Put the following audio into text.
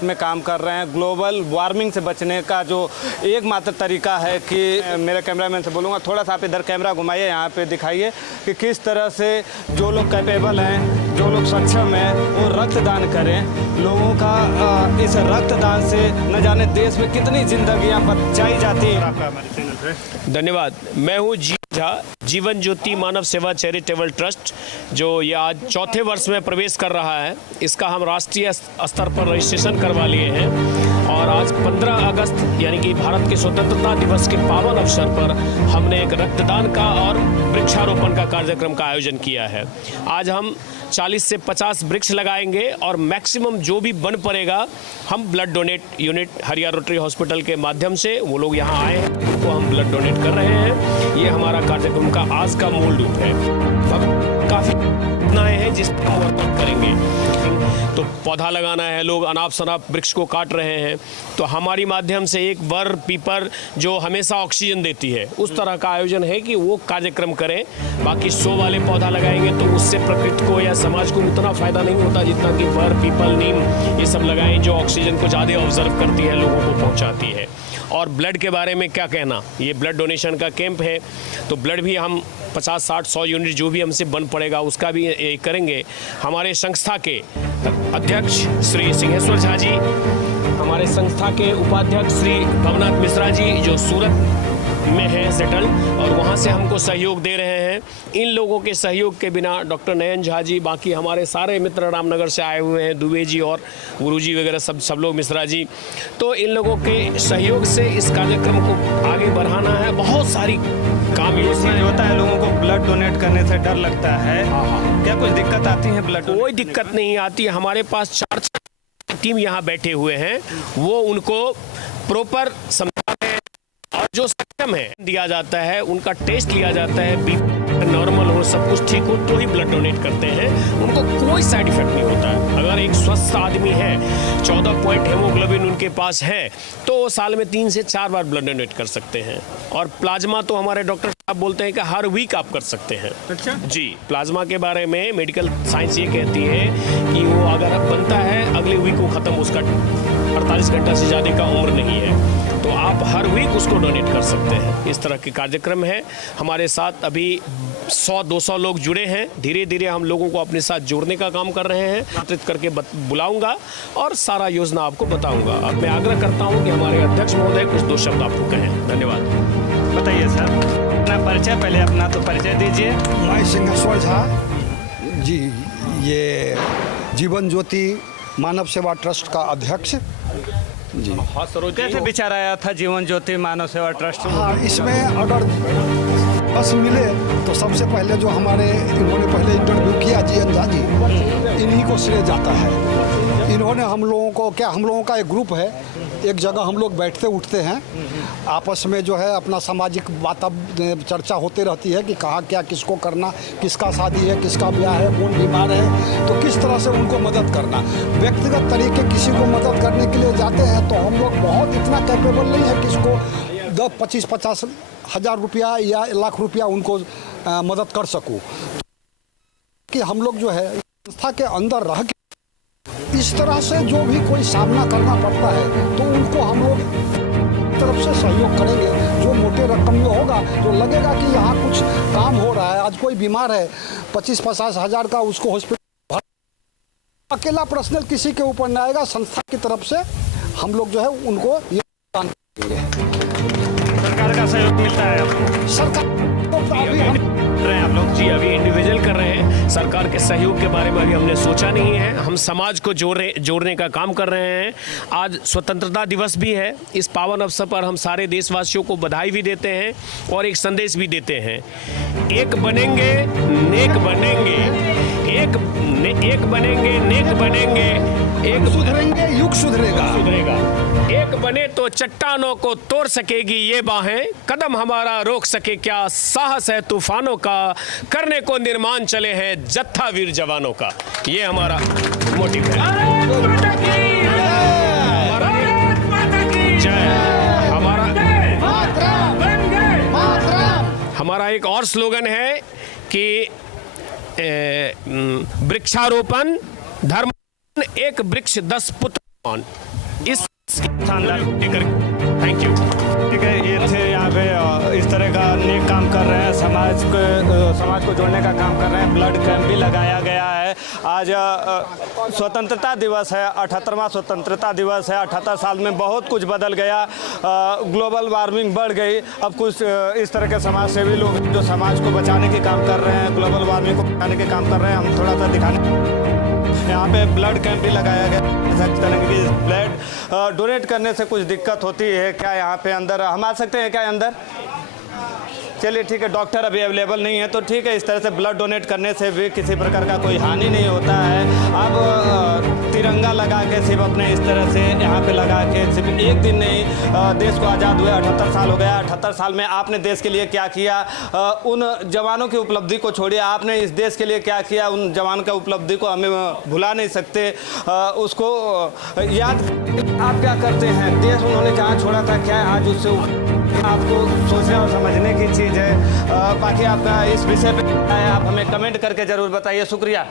हित में काम कर रहे हैं। ग्लोबल वार्मिंग से बचने का जो एकमात्र तरीका है कि मेरे कैमरामैन से बोलूँगा थोड़ा सा आप इधर कैमरा घुमाइए, यहाँ पे दिखाइए कि किस तरह से जो लोग कैपेबल हैं, जो लोग सक्षम हैं, वो रक्तदान करें। लोगों का इस रक्तदान से न जाने देश में कितनी जिंदगियाँ बचाई जाती हैं। आपका हमारे चैनल पे धन्यवाद। मैं हूँ झा, जीवन ज्योति मानव सेवा चैरिटेबल ट्रस्ट, जो ये आज चौथे वर्ष में प्रवेश कर रहा है। इसका हम राष्ट्रीय स्तर पर रजिस्ट्रेशन करवा लिए हैं और आज 15 अगस्त यानी कि भारत के स्वतंत्रता दिवस के पावन अवसर पर हमने एक रक्तदान का और वृक्षारोपण का कार्यक्रम का आयोजन किया है। आज हम 40 से 50 वृक्ष लगाएंगे और मैक्सिमम जो भी बन पड़ेगा हम ब्लड डोनेट यूनिट हरिया रोटरी हॉस्पिटल के माध्यम से, वो लोग यहाँ आए हैं उनको हम ब्लड डोनेट कर रहे हैं। ये हमारा कार्यक्रम का आज का मूल रूप है। अब काफ़ी घटनाएं हैं जिस पर हम वर्कआउट करेंगे। तो पौधा लगाना है, लोग अनाप शनाप वृक्ष को काट रहे हैं, तो हमारी माध्यम से एक वर पीपर जो हमेशा ऑक्सीजन देती है, उस तरह का आयोजन है कि वो कार्यक्रम करें। बाकी 100 वाले पौधा लगाएंगे तो उससे प्रकृति को या समाज को उतना फायदा नहीं होता जितना कि वर, पीपल, नीम ये सब लगाएं जो ऑक्सीजन को ज़्यादा ऑब्जर्व करती है, लोगों को पहुँचाती है। और ब्लड के बारे में क्या कहना, ये ब्लड डोनेशन का कैंप है, तो ब्लड भी हम 50, 60, 100 यूनिट जो भी हमसे बन पड़ेगा उसका भी करेंगे। हमारे संस्था के अध्यक्ष श्री सिंहेश्वर झा जी, हमारे संस्था के उपाध्यक्ष श्री भवनाथ मिश्रा जी जो सूरत में है सेटल और वहाँ से हमको सहयोग दे रहे हैं। इन लोगों के सहयोग के बिना डॉक्टर नयन झा जी, बाकी हमारे सारे मित्र रामनगर से आए हुए हैं, दुबे जी और गुरुजी वगैरह सब लोग, मिश्रा जी, तो इन लोगों के सहयोग से इस कार्यक्रम को आगे बढ़ाना है। बहुत सारी काम ये होता है, लोगों को ब्लड डोनेट करने से डर लगता है। क्या कुछ दिक्कत आती है ब्लड? कोई दिक्कत नहीं आती। हमारे पास 4 टीम यहाँ बैठे हुए हैं, वो उनको प्रॉपर समझा रहे हैं और जो सक्षम है दिया जाता है, उनका टेस्ट लिया जाता है, बीपी नॉर्मल हो, सब कुछ ठीक हो तो ही ब्लड डोनेट करते हैं। उनको कोई साइड इफेक्ट नहीं होता है। अगर एक स्वस्थ आदमी है, 14 पॉइंट हेमोग्लोबिन उनके पास है, तो साल में 3 से 4 बार ब्लड डोनेट कर सकते हैं। और प्लाज्मा तो हमारे डॉक्टर साहब बोलते हैं कि हर वीक आप कर सकते हैं। अच्छा जी, प्लाज्मा के बारे में मेडिकल साइंस ये कहती है कि वो अगर अब बनता है अगले वीक वो खत्म, उसका 48 घंटा से ज़्यादा का उम्र नहीं है, तो आप हर वीक उसको डोनेट कर सकते हैं। इस तरह के कार्यक्रम है। हमारे साथ अभी 100-200 लोग जुड़े हैं। धीरे धीरे हम लोगों को अपने साथ जोड़ने का काम कर रहे हैं। आमंत्रित करके बुलाऊंगा और सारा योजना आपको बताऊंगा। अब मैं आग्रह करता हूं कि हमारे अध्यक्ष महोदय कुछ 2 शब्द आपको कहें। धन्यवाद। बताइए सर, अपना परिचय, पहले अपना तो परिचय दीजिए। मैं सिंहेश्वर झा जी, ये जीवन ज्योति मानव सेवा ट्रस्ट का अध्यक्ष जी। कैसे विचार आया था जीवन ज्योति मानव सेवा ट्रस्ट? हाँ, इसमें अगर बस मिले तो सबसे पहले जो हमारे इन्होंने पहले इंटरव्यू किया जीएन झा जी, इन्हीं को श्रेय जाता है। इन्होंने हम लोगों का एक ग्रुप है, एक जगह हम लोग बैठते उठते हैं, आपस में जो है अपना सामाजिक चर्चा होते रहती है कि कहाँ क्या किसको करना, किसका शादी है, किसका ब्याह है, कौन बीमार है, तो किस तरह से उनको मदद करना। व्यक्तिगत तरीके किसी को मदद करने के लिए जाते हैं तो हम लोग बहुत इतना कैपेबल नहीं है कि इसको 10-25-50 हज़ार रुपया या लाख रुपया उनको मदद कर सकूं। कि हम लोग जो है संस्था के अंदर रह के इस तरह से जो भी कोई सामना करना पड़ता है तो उनको हम लोग तरफ से सहयोग करेंगे। जो मोटे रकम में होगा, जो लगेगा कि यहाँ कुछ काम हो रहा है, आज कोई बीमार है, 25-50 हज़ार का उसको हॉस्पिटल, अकेला पर्सनल किसी के ऊपर न आएगा, संस्था की तरफ से हम लोग जो है उनको ये दान करेंगे। सरकार का सहयोग मिलता है? सरकार आप लोग जी अभी इंडिविजुअल कर रहे हैं। सरकार के सहयोग के बारे में अभी हमने सोचा नहीं है। हम समाज को जोड़ने का काम कर रहे हैं। आज स्वतंत्रता दिवस भी है। इस पावन अवसर पर हम सारे देशवासियों को बधाई भी देते हैं और एक संदेश भी देते हैं। एक बनेंगे नेक बनेंगे, एक बनेंगे नेक बनेंगे, एक सुधरेंगे युग सुधरेगा। एक बने तो चट्टानों को तोड़ सकेगी ये बाहें, कदम हमारा रोक सके क्या, साहस है तूफानों का, करने को निर्माण चले हैं जत्था वीर जवानों का। ये हमारा मोटिव है। हमारा एक और स्लोगन है कि वृक्षारोपण धर्म, एक वृक्ष 10 पुत्र। इस शानदार थैंक यू। ठीक है, ये थे यहाँ पे इस तरह का नेक काम कर रहे हैं, समाज को जोड़ने का काम कर रहे हैं। ब्लड कैंप भी लगाया गया है। आज स्वतंत्रता दिवस है, 78वां स्वतंत्रता दिवस है। 78 साल में बहुत कुछ बदल गया, ग्लोबल वार्मिंग बढ़ गई। अब कुछ इस तरह के समाज सेवी लोग जो समाज को बचाने के काम कर रहे हैं, ग्लोबल वार्मिंग को बचाने के काम कर रहे हैं। हम थोड़ा सा दिखाने, यहाँ पे ब्लड कैंप भी लगाया गया। ब्लड डोनेट करने से कुछ दिक्कत होती है क्या? यहाँ पे अंदर हम आ सकते हैं क्या अंदर? चलिए ठीक है, डॉक्टर अभी अवेलेबल नहीं है तो ठीक है। इस तरह से ब्लड डोनेट करने से भी किसी प्रकार का कोई हानि नहीं होता है। अब तिरंगा लगा के सिर्फ अपने इस तरह से यहाँ पे लगा के सिर्फ एक दिन नहीं, देश को आज़ाद हुए 78 साल हो गया। 78 साल में आपने देश के लिए क्या किया? उन जवानों की उपलब्धि को छोड़िए, आपने इस देश के लिए क्या किया? उन जवानों की उपलब्धि को हमें भुला नहीं सकते, उसको याद। आप क्या करते हैं? देश उन्होंने जहाँ छोड़ा था, क्या आज उससे आपको सोचने और समझने की चीज़ है। बाकी आपका इस विषय पे आप हमें कमेंट करके ज़रूर बताइए। शुक्रिया।